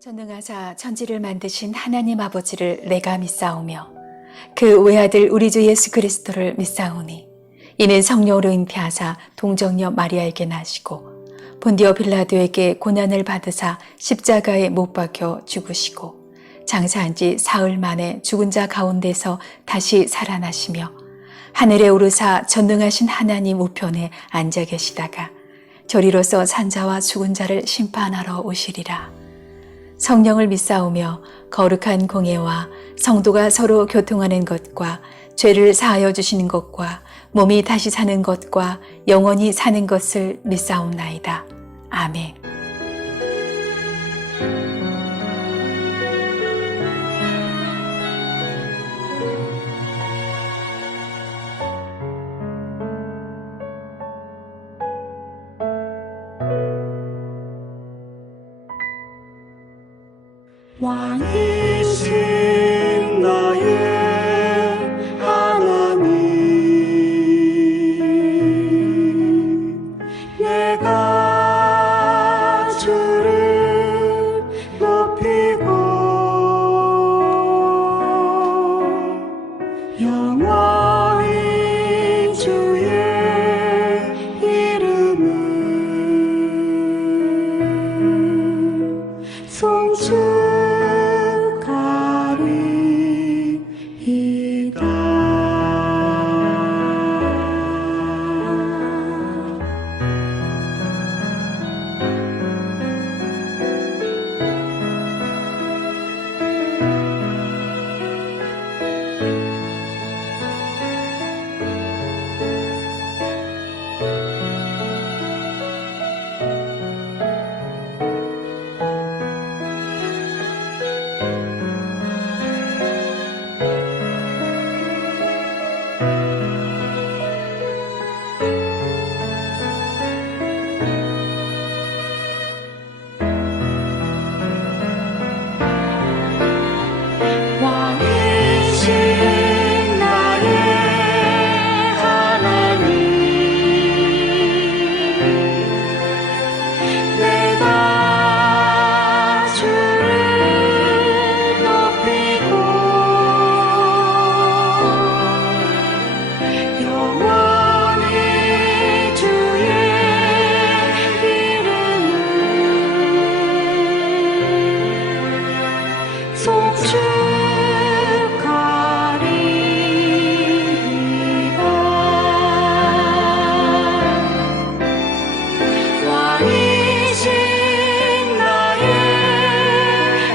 전능하사 천지를 만드신 하나님 아버지를 내가 믿사오며 그 외아들 우리 주 예수 그리스도를 믿사오니 이는 성령으로 잉태하사 동정녀 마리아에게 나시고 본디오 빌라도에게 고난을 받으사 십자가에 못 박혀 죽으시고 장사한 지 사흘 만에 죽은 자 가운데서 다시 살아나시며 하늘에 오르사 전능하신 하나님 우편에 앉아 계시다가 저리로서 산자와 죽은 자를 심판하러 오시리라. 성령을 믿사오며 거룩한 공예와 성도가 서로 교통하는 것과 죄를 사하여 주시는 것과 몸이 다시 사는 것과 영원히 사는 것을 믿사옵나이다. 아멘. 왕이신 나의 하나님, 내가 주를 높이고 영원히 주의 이름을 송축하리이다. 왕이신 나의 하나님, 내가 주를 높이고 영원히 주의 이름을 송축하리이다. 왕이신 나의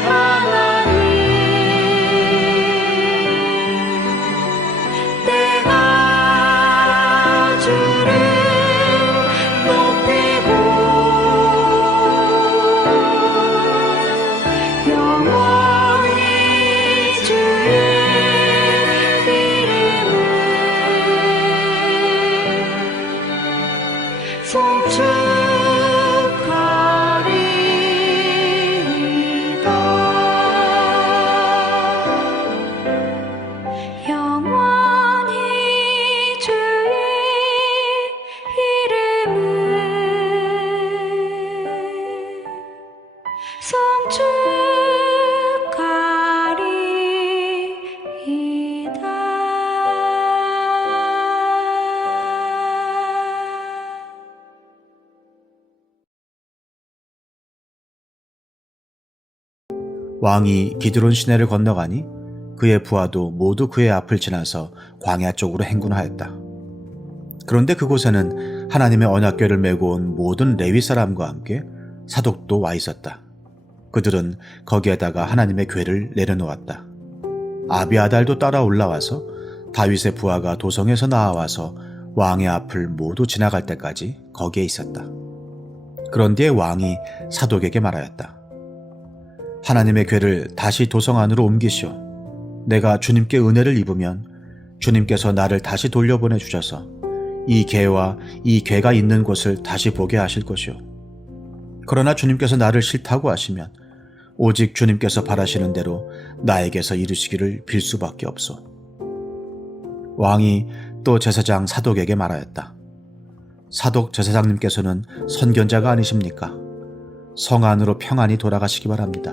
하나님, 내가 주를 높이고 영원히 주의 이름을 송축하리이다. 영원히 주의 이름을 왕이 기드론 시내를 건너가니 그의 부하도 모두 그의 앞을 지나서 광야 쪽으로 행군하였다. 그런데 그곳에는 하나님의 언약궤를 메고 온 모든 레위 사람과 함께 사독도 와 있었다. 그들은 거기에다가 하나님의 궤를 내려놓았다. 아비아달도 따라 올라와서 다윗의 부하가 도성에서 나와서 왕의 앞을 모두 지나갈 때까지 거기에 있었다. 그런 뒤에 왕이 사독에게 말하였다. 하나님의 궤를 다시 도성 안으로 옮기시오. 내가 주님께 은혜를 입으면 주님께서 나를 다시 돌려보내 주셔서 이 궤와 이 궤가 있는 곳을 다시 보게 하실 것이오. 그러나 주님께서 나를 싫다고 하시면 오직 주님께서 바라시는 대로 나에게서 이루시기를 빌 수밖에 없소. 왕이 또 제사장 사독에게 말하였다. 사독 제사장님께서는 선견자가 아니십니까? 성 안으로 평안히 돌아가시기 바랍니다.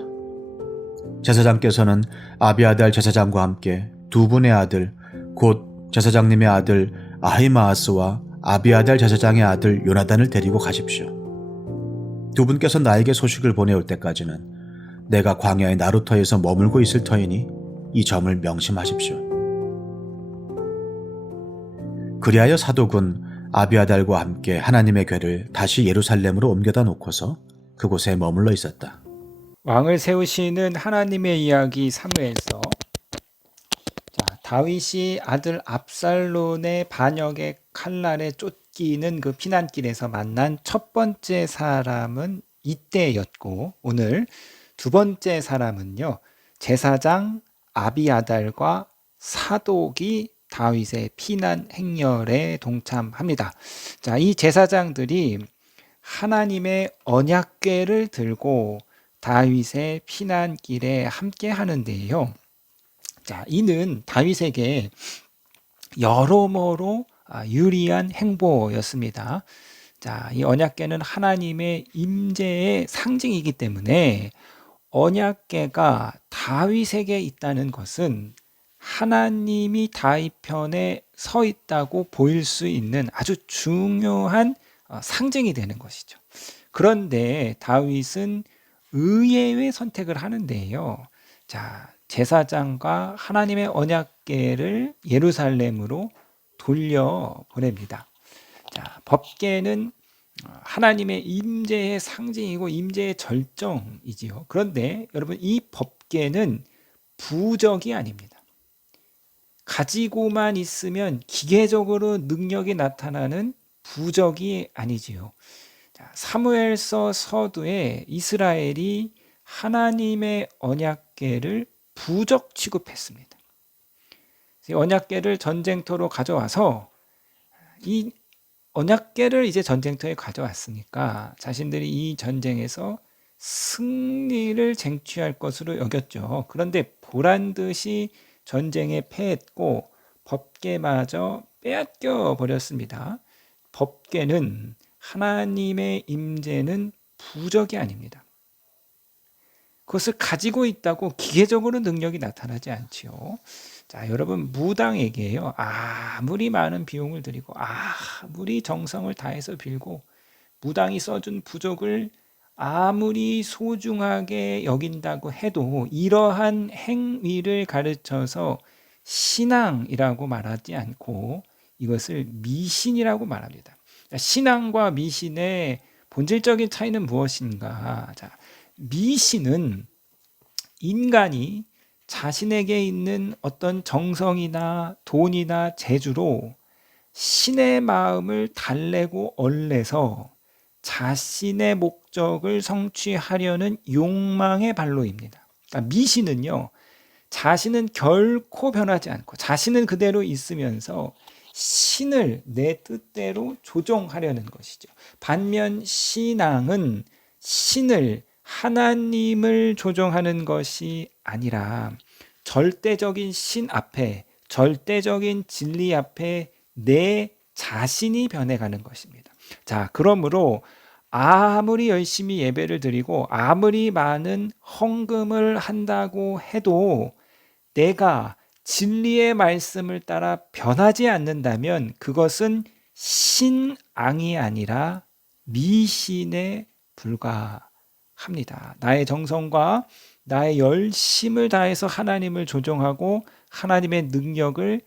제사장께서는 아비아달 제사장과 함께 두 분의 아들, 곧 제사장님의 아들 아히마아스와 아비아달 제사장의 아들 요나단을 데리고 가십시오. 두 분께서 나에게 소식을 보내올 때까지는 내가 광야의 나루터에서 머물고 있을 터이니 이 점을 명심하십시오. 그리하여 사독은 아비아달과 함께 하나님의 궤를 다시 예루살렘으로 옮겨다 놓고서 그곳에 머물러 있었다. 왕을 세우시는 하나님의 이야기 사무엘서. 자, 다윗이 아들 압살론의 반역의 칼날에 쫓기는 그 피난길에서 만난 첫 번째 사람은 이때였고, 오늘 두 번째 사람은요, 제사장 아비아달과 사독이 다윗의 피난 행렬에 동참합니다. 자, 이 제사장들이 하나님의 언약궤를 들고 다윗의 피난길에 함께 하는데요. 자, 이는 다윗에게 여러모로 유리한 행보였습니다. 자, 이 언약궤는 하나님의 임재의 상징이기 때문에 언약궤가 다윗에게 있다는 것은 하나님이 다윗 편에 서 있다고 보일 수 있는 아주 중요한 상징이 되는 것이죠. 그런데 다윗은 의외의 선택을 하는데요. 자, 제사장과 하나님의 언약궤를 예루살렘으로 돌려보냅니다. 자, 법궤는 하나님의 임재의 상징이고 임재의 절정이지요. 그런데 여러분, 이 법궤는 부적이 아닙니다. 가지고만 있으면 기계적으로 능력이 나타나는 부적이 아니지요. 자, 사무엘서 서두에 이스라엘이 하나님의 언약궤를 부적 취급했습니다. 언약궤를 전쟁터로 가져와서 이 언약궤를 이제 전쟁터에 가져왔으니까 자신들이 이 전쟁에서 승리를 쟁취할 것으로 여겼죠. 그런데 보란듯이 전쟁에 패했고 법궤마저 빼앗겨 버렸습니다. 법궤는 하나님의 임재는 부적이 아닙니다. 그것을 가지고 있다고 기계적으로 능력이 나타나지 않지요. 자, 여러분, 무당에게요, 아무리 많은 비용을 들이고 아무리 정성을 다해서 빌고 무당이 써준 부적을 아무리 소중하게 여긴다고 해도 이러한 행위를 가르쳐서 신앙이라고 말하지 않고 이것을 미신이라고 말합니다. 신앙과 미신의 본질적인 차이는 무엇인가? 자, 미신은 인간이 자신에게 있는 어떤 정성이나 돈이나 재주로 신의 마음을 달래고 얼래서 자신의 목적을 성취하려는 욕망의 발로입니다. 그러니까 미신은요, 자신은 결코 변하지 않고 자신은 그대로 있으면서 신을 내 뜻대로 조종하려는 것이죠. 반면 신앙은 신을, 하나님을 조종하는 것이 아니라 절대적인 신 앞에, 절대적인 진리 앞에 내 자신이 변해가는 것입니다. 자, 그러므로 아무리 열심히 예배를 드리고 아무리 많은 헌금을 한다고 해도 내가 진리의 말씀을 따라 변하지 않는다면 그것은 신앙이 아니라 미신에 불과합니다. 나의 정성과 나의 열심을 다해서 하나님을 조종하고 하나님의 능력을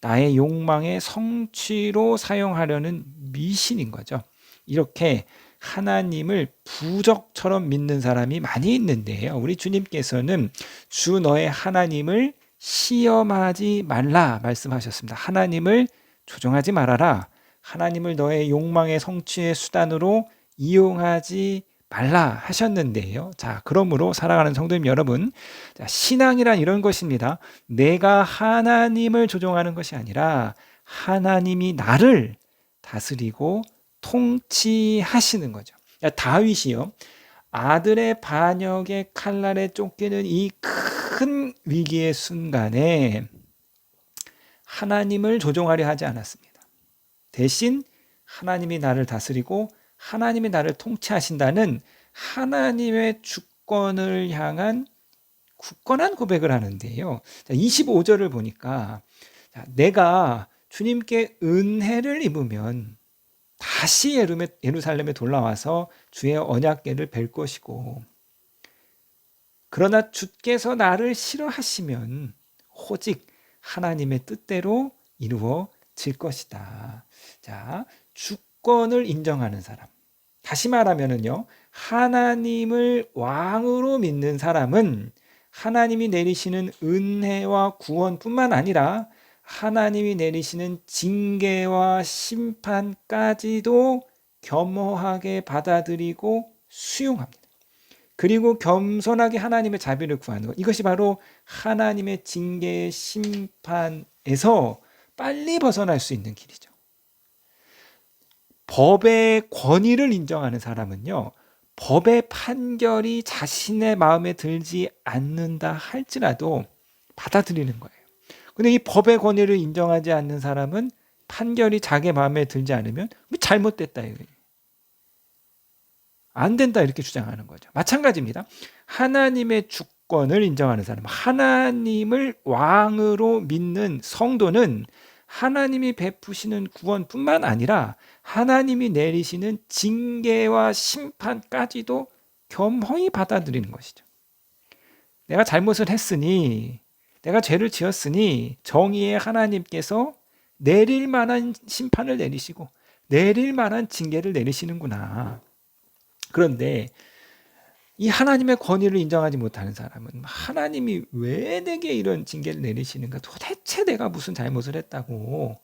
나의 욕망의 성취로 사용하려는 미신인 거죠. 이렇게 하나님을 부적처럼 믿는 사람이 많이 있는데요. 우리 주님께서는 주 너의 하나님을 시험하지 말라 말씀하셨습니다. 하나님을 조종하지 말아라. 하나님을 너의 욕망의 성취의 수단으로 이용하지 말라 하셨는데요. 자, 그러므로 사랑하는 성도님 여러분, 자, 신앙이란 이런 것입니다. 내가 하나님을 조종하는 것이 아니라 하나님이 나를 다스리고 통치하시는 거죠. 다윗이요, 아들의 반역의 칼날에 쫓기는 이 큰 위기의 순간에 하나님을 조종하려 하지 않았습니다. 대신 하나님이 나를 다스리고 하나님이 나를 통치하신다는 하나님의 주권을 향한 굳건한 고백을 하는데요. 25절을 보니까 내가 주님께 은혜를 입으면 다시 예루살렘에 돌아와서 주의 언약궤를 뵐 것이고, 그러나 주께서 나를 싫어하시면 오직 하나님의 뜻대로 이루어질 것이다. 자, 주권을 인정하는 사람. 다시 말하면은요, 하나님을 왕으로 믿는 사람은 하나님이 내리시는 은혜와 구원뿐만 아니라 하나님이 내리시는 징계와 심판까지도 겸허하게 받아들이고 수용합니다. 그리고 겸손하게 하나님의 자비를 구하는 것. 이것이 바로 하나님의 징계의 심판에서 빨리 벗어날 수 있는 길이죠. 법의 권위를 인정하는 사람은요, 법의 판결이 자신의 마음에 들지 않는다 할지라도 받아들이는 거예요. 근데 이 법의 권위를 인정하지 않는 사람은 판결이 자기 마음에 들지 않으면 잘못됐다, 안 된다 이렇게 주장하는 거죠. 마찬가지입니다. 하나님의 주권을 인정하는 사람, 하나님을 왕으로 믿는 성도는 하나님이 베푸시는 구원뿐만 아니라 하나님이 내리시는 징계와 심판까지도 겸허히 받아들이는 것이죠. 내가 잘못을 했으니, 내가 죄를 지었으니 정의의 하나님께서 내릴 만한 심판을 내리시고 내릴 만한 징계를 내리시는구나. 그런데 이 하나님의 권위를 인정하지 못하는 사람은 하나님이 왜 내게 이런 징계를 내리시는가? 도대체 내가 무슨 잘못을 했다고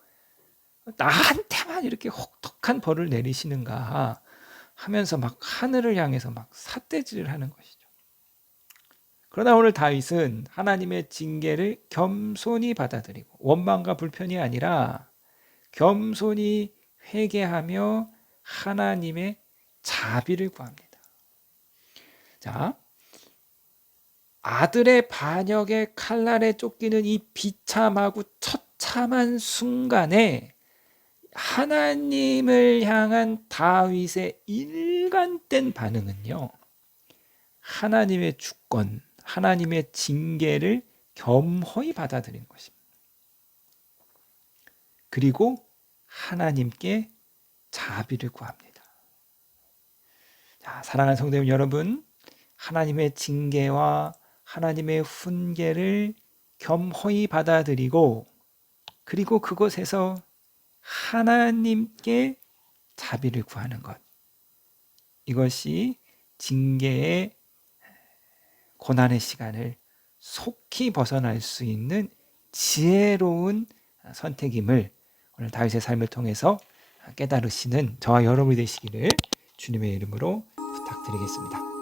나한테만 이렇게 혹독한 벌을 내리시는가 하면서 막 하늘을 향해서 막 삿대질을 하는 것이죠. 그러나 오늘 다윗은 하나님의 징계를 겸손히 받아들이고 원망과 불편이 아니라 겸손히 회개하며 하나님의 자비를 구합니다. 자, 아들의 반역의 칼날에 쫓기는 이 비참하고 처참한 순간에 하나님을 향한 다윗의 일관된 반응은요, 하나님의 주권, 하나님의 징계를 겸허히 받아들인 것입니다. 그리고 하나님께 자비를 구합니다. 자, 사랑하는 성도님 여러분, 하나님의 징계와 하나님의 훈계를 겸허히 받아들이고, 그리고 그곳에서 하나님께 자비를 구하는 것, 이것이 징계의 고난의 시간을 속히 벗어날 수 있는 지혜로운 선택임을 오늘 다윗의 삶을 통해서 깨달으시는 저와 여러분이 되시기를 주님의 이름으로 부탁드리겠습니다.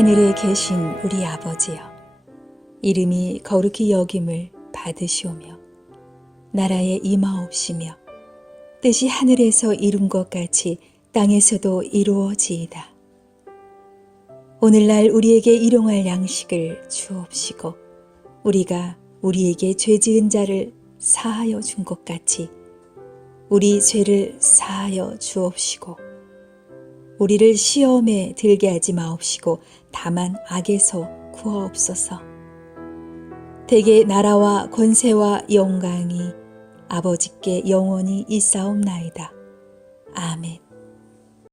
하늘에 계신 우리 아버지여, 이름이 거룩히 여김을 받으시오며 나라에 임하옵시며 뜻이 하늘에서 이룬 것 같이 땅에서도 이루어지이다. 오늘날 우리에게 일용할 양식을 주옵시고 우리가 우리에게 죄 지은 자를 사하여 준 것 같이 우리 죄를 사하여 주옵시고 우리를 시험에 들게 하지 마옵시고 다만 악에서 구하옵소서. 대개 나라와 권세와 영광이 아버지께 영원히 있사옵나이다. 아멘.